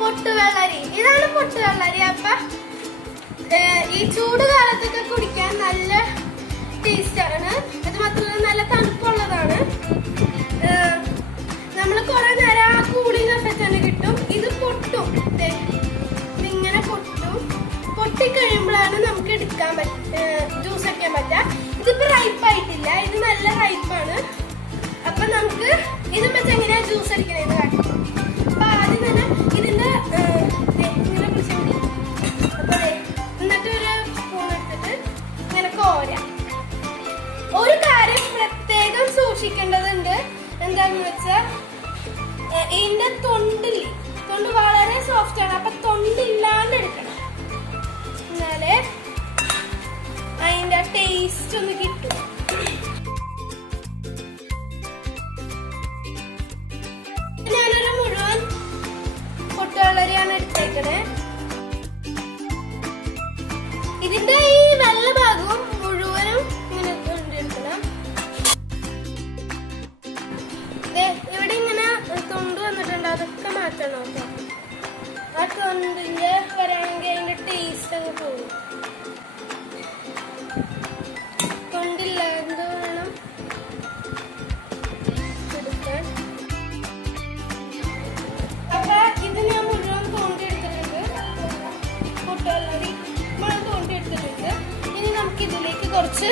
പൊട്ടുവെള്ളരി. ഇതാണ് പൊട്ടുവെള്ളരി. അപ്പൊ ഈ ചൂട് കാലത്തൊക്കെ കുടിക്കാൻ നല്ല ടേസ്റ്റ് ആണ്. അത് മാത്രമല്ല നല്ല തണുപ്പുള്ളതാണ്. നമ്മൾ കുറെ നേരം ആ കൂളിംഗ് എഫക്റ്റ് തന്നെ കിട്ടും. ഇത് പൊട്ടും. ഇതിങ്ങനെ പൊട്ടും. പൊട്ടിക്കഴിയുമ്പോഴാണ് നമുക്ക് എടുക്കാൻ പറ്റ ജ്യൂസ് വയ്ക്കാൻ പറ്റുക ഇതിപ്പോ റൈപ്പ് ആയിട്ടില്ല. ഇത് നല്ല റൈപ്പാണ് അപ്പൊ നമുക്ക് ഇത് വെച്ച് എങ്ങനെയാ ജ്യൂസ് അടിക്കണേന്ന്? ഒരു കാര്യം പ്രത്യേകം സൂക്ഷിക്കേണ്ടതുണ്ട്. എന്താന്ന് വെച്ചാൽ ഇതിന്റെ തൊണ്ടില്ലേ? തൊണ്ട് വളരെ സോഫ്റ്റ് ആണ്. അപ്പൊ തൊണ്ടില്ലാണ്ട് എടുക്കണം. തൊണ്ടിന്റെ വരാണെങ്കിൽ ടേസ്റ്റ് അങ്ങ് പോകും. തൊണ്ടില്ലാണ്ട് വേണം? എടുക്കാൻ. അപ്പൊ ഇത് ഞാൻ മുഴുവൻ തോണ്ടി എടുത്തിട്ടുണ്ട് മുഴുവൻ തോണ്ടി എടുത്തിട്ടുണ്ട് ഇനി നമുക്ക് ഇതിലേക്ക് കുറച്ച്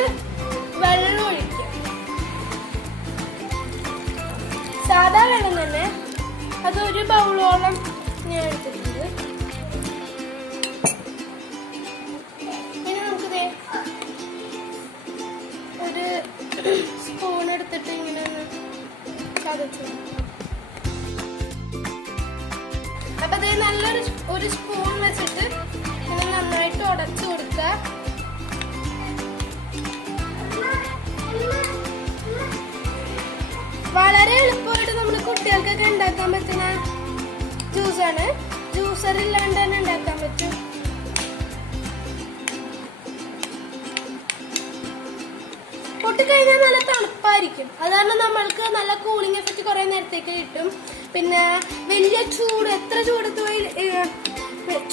വെള്ളം ഒഴിക്കാം. സാധാ വെള്ളം തന്നെ. അത് ഒരു ബൗളോളം ഞാൻ എടുത്തിട്ടുണ്ട് ഇനി നമുക്ക് ദേ ഒരു സ്പൂൺ എടുത്തിട്ട് ഇങ്ങനെ ഒന്ന് ചതച്ചു അപ്പൊ അതേ നല്ലൊരു ഒരു സ്പൂൺ വെച്ചിട്ട് ഇങ്ങനെ നന്നായിട്ട് ഉടച്ചു കൊടുക്കുക. വളരെ എളുപ്പമായിട്ട് നമ്മൾ കുട്ടികൾക്കൊക്കെ ഉണ്ടാക്കാൻ പറ്റുന്ന ജ്യൂസാണ് ജ്യൂസറിൽ ഇല്ലാണ്ട് തന്നെ ഉണ്ടാക്കാൻ പറ്റും. പൊട്ടിക്കഴിഞ്ഞാൽ നല്ല തണുപ്പായിരിക്കും. അതുകാരണം നമ്മൾക്ക് നല്ല കൂളിംഗ് എഫക്റ്റ് കുറെ നേരത്തേക്ക് കിട്ടും. പിന്നെ വലിയ ചൂട് എത്ര ചൂടത്ത് പോയി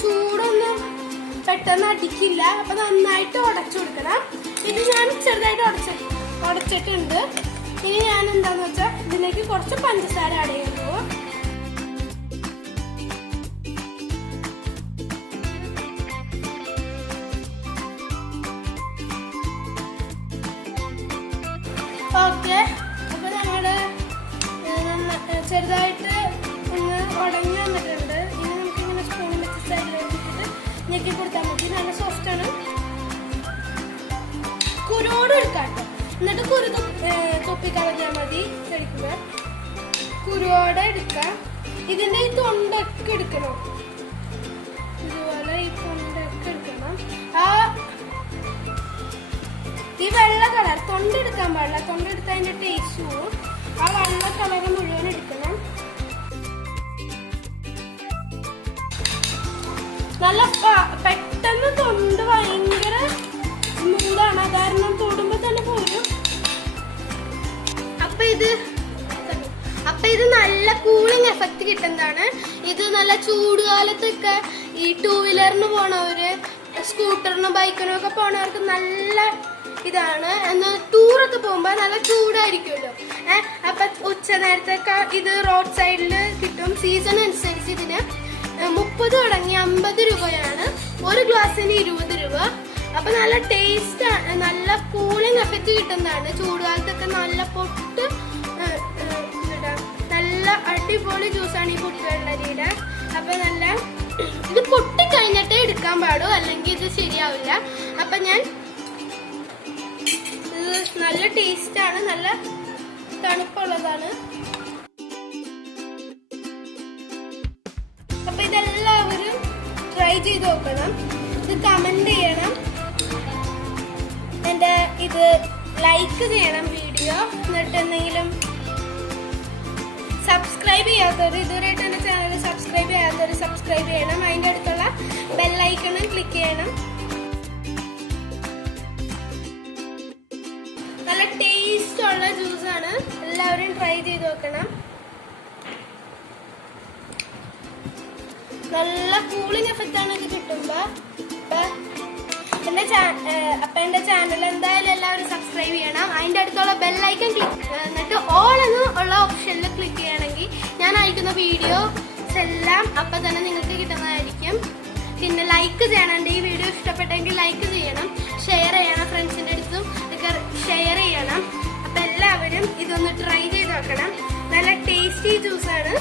ചൂടൊന്നും പെട്ടെന്ന് അടിക്കില്ല. അപ്പൊ നന്നായിട്ട് ഉടച്ചു കൊടുക്കണം. ഇത് ഞാൻ ചെറുതായിട്ട് ഉടച്ച ഉടച്ചിട്ടുണ്ട്. ഇനി ഞാൻ എന്താന്ന് വെച്ചാൽ ഇതിലേക്ക് കുറച്ച് പഞ്ചസാര ആഡ് ഓക്കെ. അപ്പൊ ഞങ്ങൾ ഏഹ്, നന്ന- ഏഹ്, ചെറുതായിട്ട് ഒന്ന് ഉടഞ്ഞു വന്നിട്ടുണ്ട്. ഇനി നമുക്ക് ഇങ്ങനെ സ്പൂണിൽ വെച്ച് സൈഡിലേക്ക് ഇട്ടിട്ട് ഞെക്കി കൊടുത്താൽ മതി. നല്ല സോഫ്റ്റ് ആണ്. കുരുവോട് എടുക്കാം ട്ടോ. എന്നിട്ട് കുരു തൊപ്പി കളഞ്ഞാൽ മതി കഴിക്കുക കുരുവോടെ എടുക്കാം. ഇതിന്റെ ഈ തൊണ്ടൊക്കെ എടുക്കണം. ഇതുപോലെ ഈ തൊണ്ടൊക്കെ എടുക്കണം. ആ തൊണ്ടെടുക്കാൻ പാടില്ല. തൊണ്ടെടുത്ത് അതിന്റെ ടേസ്റ്റ് പോവും ആ വെള്ള കളർ മുഴുവൻ എടുക്കണം. നല്ല പെട്ടെന്ന് തൊണ്ട് ഭയങ്കര സ്മൂതാണ് കാരണം തൊടുമ്പോ തന്നെ പോരും. അപ്പൊ ഇത് അപ്പൊ ഇത് നല്ല കൂളിംഗ് എഫക്റ്റ് കിട്ടുന്നതാണ്. ഇത് നല്ല ചൂട് കാലത്തൊക്കെ ഈ ടൂ വീലറിന് പോണവര് സ്കൂട്ടറിനും ബൈക്കിനും ഒക്കെ പോണവർക്ക് നല്ല ഇതാണ്. എന്നാൽ ടൂറൊക്കെ പോകുമ്പോൾ നല്ല ചൂടായിരിക്കുമല്ലോ. ഏഹ് അപ്പൊ ഉച്ച നേരത്തൊക്കെ ഇത് റോഡ് സൈഡിൽ കിട്ടും. സീസൺ അനുസരിച്ച് ഇതിന് മുപ്പത് തുടങ്ങി അമ്പത് രൂപയാണ്. ഒരു ഗ്ലാസ്സിന് ഇരുപത് രൂപ. അപ്പൊ നല്ല ടേസ്റ്റ് നല്ല കൂളിംഗ് എഫക്റ്റ് കിട്ടുന്നതാണ്. ചൂടുകാലത്തൊക്കെ നല്ല പൊട്ട് നല്ല അടിപൊളി ജ്യൂസാണ് ഈ പൊട്ടുവെള്ളരിയുടെ അപ്പൊ നല്ല ഇത് പൊട്ടിക്കഴിഞ്ഞിട്ടേ എടുക്കാൻ പാടൂ. അല്ലെങ്കിൽ ഇത് ശരിയാവില്ല. അപ്പൊ ഞാൻ ഇത് നല്ല ടേസ്റ്റ് ആണ് നല്ല തണുപ്പുള്ളതാണ്. അപ്പൊ ഇതെല്ലാവരും ട്രൈ ചെയ്ത് നോക്കണം. ഇത് കമന്റ് ചെയ്യണം. എന്റെ ഇത് ലൈക്ക് ചെയ്യണം വീഡിയോ എന്നിട്ട് എന്തെങ്കിലും സബ്സ്ക്രൈബ് ചെയ്യാത്തവർ ഇതുവരെയായിട്ട് എന്റെ ചാനൽ സബ്സ്ക്രൈബ് ചെയ്യാത്തവർ സബ്സ്ക്രൈബ് ചെയ്യണം. അതിന്റെ അടുത്തുള്ള ബെല്ലൈക്കണും ക്ലിക്ക് ചെയ്യണം. എല്ലാവരും ട്രൈ ചെയ്ത് നോക്കണം. നല്ല കൂളിംഗ് എഫക്റ്റ് ആണ് ഇത് കിട്ടുമ്പോൾ എന്റെ അപ്പം എന്റെ ചാനൽ എന്തായാലും എല്ലാവരും സബ്സ്ക്രൈബ് ചെയ്യണം. അതിന്റെ അടുത്തുള്ള ബെല്ലൈക്കൺ ക്ലിക്ക് എന്നിട്ട് ഓൾ എന്ന് ഉള്ള ഓപ്ഷനിൽ ക്ലിക്ക് ചെയ്യണമെങ്കിൽ ഞാൻ അയക്കുന്ന വീഡിയോസ് എല്ലാം അപ്പം തന്നെ നിങ്ങൾക്ക് കിട്ടുന്നതായിരിക്കും. പിന്നെ ലൈക്ക് ചെയ്യണം. ഈ വീഡിയോ ഇഷ്ടപ്പെട്ടെങ്കിൽ ലൈക്ക് ചെയ്യണം. ഷെയർ ചെയ്യണം. ഇതൊന്ന് ട്രൈ ചെയ്ത് നോക്കണം. നല്ല ടേസ്റ്റി ജ്യൂസാണ്